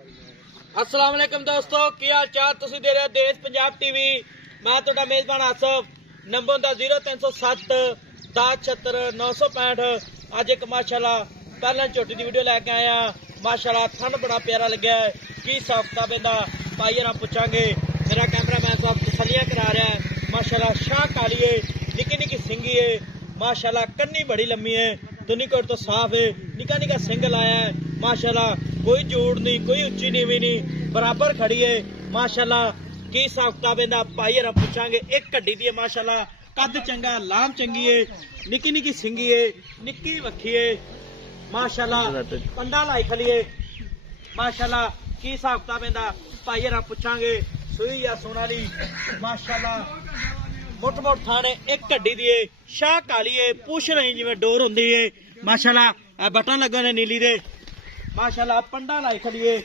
अस्सलाम वालेकुम दोस्तों, की हाल चाल? तुसीं दे रहे हो देश पंजाब टीवी। मैं तुहाडा मेजबान आसफ। नंबर दा 0307 1076 965। अज एक माशाल्लाह पहला झोटी की वीडियो लैके आया। माशाल्लाह थन बड़ा प्यारा लग्या है। की हिसाब किताब इहदा भाई होरां पुछांगे। मेरा कैमरामैन साहब तसल्लियां करा रहा है। माशाल्लाह शाह काली है, निक्की निक्की सिंगी है। माशाल्लाह कन्नी बड़ी लम्मी है, दुनीकोट तो साफ है, निका निका सिंग लाया है। माशाल्लाह कोई जोड़ नहीं, कोई उच्ची नीवी नहीं, बराबर खड़ी है। माशाल्लाह की हिसाब किताब इहदा भाई होरां पुछांगे। एक कड्डी दी है माशाल्लाह, कद चंगा, लाम चंगी है, निक्की निक्की सिंगी है, निक्की वक्खी है। माशाल्लाह पंडा लाई खली है। माशाल्लाह की हिसाब किताब इहदा भाई होरां पुछांगे। सूई या सोनाली माशाल्लाह मुठ मुठ थाने एक कड्डी दी है, शाह काली है, पूछ नहीं जिवें डोर हुंदी है। माशाल्लाह बटन लगे ने नीली दे। माशाल्लाह पंडा लाई खली है।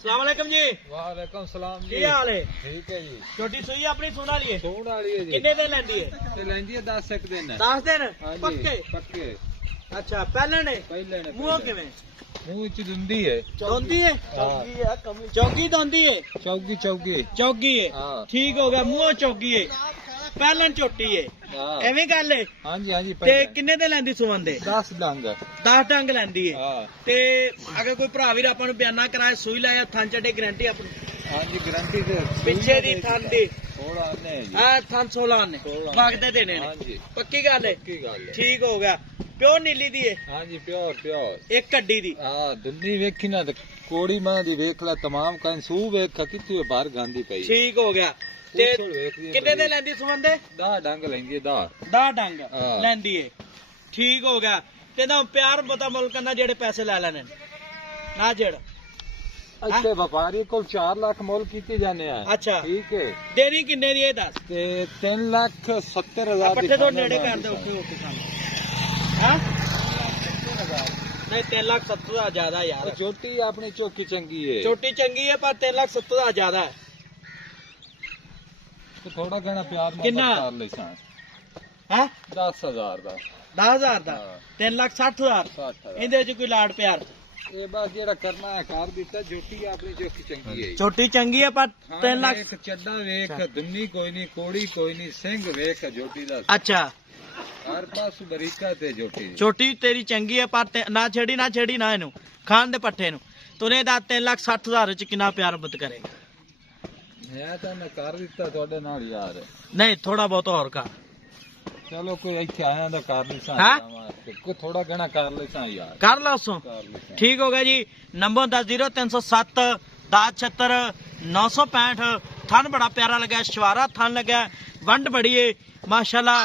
सलाम अलैकुम जी। वालेकुम सलाम जी। की हाल है? ठीक है जी। छोटी सूई अपनी सोना ली है? सोन वाली है जी। किन्ने दिन लैंदी है? ते लैंदी है 10 एक दिन। 10 दिन हाँ जी, पक्के? पक्के। अच्छा पहले ने पहले ने मुंह किवें मुंह च दुंदी है। दोंदी है? चौकी दोंदी है? चौकी चौकी। चौकी है, हाँ। ठीक हो गया। मुंह चौकी है, पहलन झोटी है, हाँ। एवें गल है। हाँ जी हाँ जी। ते किन्ने दिन लैंदी सुमन दे? 10 डंग। 10 डंग लैंदी है। हाँ। ते अगर कोई भरा वीर आपां नूं बयाना कराए सूई लाया थन चढ़े गारंटी अपनी हाँ जी गारंटी से पिछे दी थन दी 16 आने है जी। आ थन 16 ने 16 वगदे देने ने। हाँ जी पक्की गल है? पक्की गल है। ठीक हो गया। प्योर नीली दी है? हाँ जी प्योर प्योर। एक कड्डी दी। हाँ दुंदी वेखी ना ते कोड़ी मां दी वेख ला तमाम कन सू वेख कितनी बाहर गांधी पई। ठीक हो गया। ते पूछल वेख दी किन्ने दिन लैंदी सुमन दे? 10 डंग लेंदी है 10। 10 डंग हाँ। लैंदी है, ठीक हो गया। ते ना प्यार बता मुल करना जेड़े पैसे लै लेने ना जेड़। अच्छे व्यापारी को 4 लाख मोल कीती जाने हैं। अच्छा ठीक है। देनी किन्ने दी है दस? ते 3,70,000 पट्टे तो नेड़े कर दे उठे उठे सानू। हां नहीं 3,70,000 ज्यादा यार। चोटी अपनी चौकी चंगी है। छोटी चंगी है पर 3,70,000 ज्यादा है। तो थोड़ा घना प्यार किन्ना? कर ले सा हैं 10,000 दा। 10,000 दा? हाँ। 3,60,000 60,000 इंदे च कोई लाड प्यार? ये बस जेड़ा करना है कर दिता। जोटी अपनी चौकी चंगी है। छोटी चंगी है पर हाँ, 3 लाख। वेख चड्डा वेख दुन्नी कोई नहीं कोड़ी कोई नहीं सिंह वेख जोटी दा अच्छा हर पास बरीका ते जोटी। छोटी तेरी चंगी है पर ना छेड़ी ना इनू खान दे पट्ठे नु। तूने दा 3,60,000 च कितना प्यार मत करेगा? मैं तो मैं कर दिता थोड़े नाल यार। नहीं थोड़ा बहुत और का चलो कोई इत्थे आया तो कर ले सा। हाँ? कोई थोड़ा घना कर ले सा यार। कर लो उसो। कर ले सा। ठीक हो गया जी। नंबर 0307 1076 965। थन बड़ा प्यारा लगा, शवारा थन लगा, वंड बड़ी है। माशाल्लाह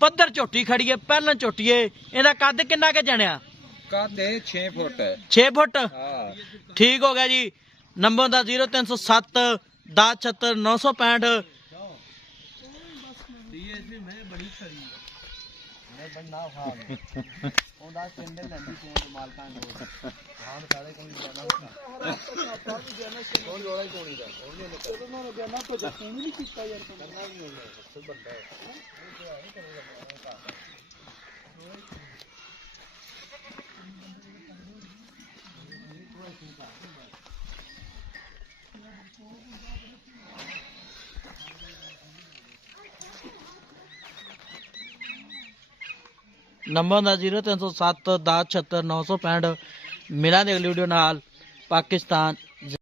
पत्थर झोटी खड़ी है, पहलन झोटी है। इहदा कद किन्ना के जणिया? कद 6 फुट है। 6 फुट। हाँ। ठीक हो गया जी। नंबर दा 0307 1076 965। नंबर ਦਾ 0307 1076 965। मिला अगली वीडियो नाल। पाकिस्तान।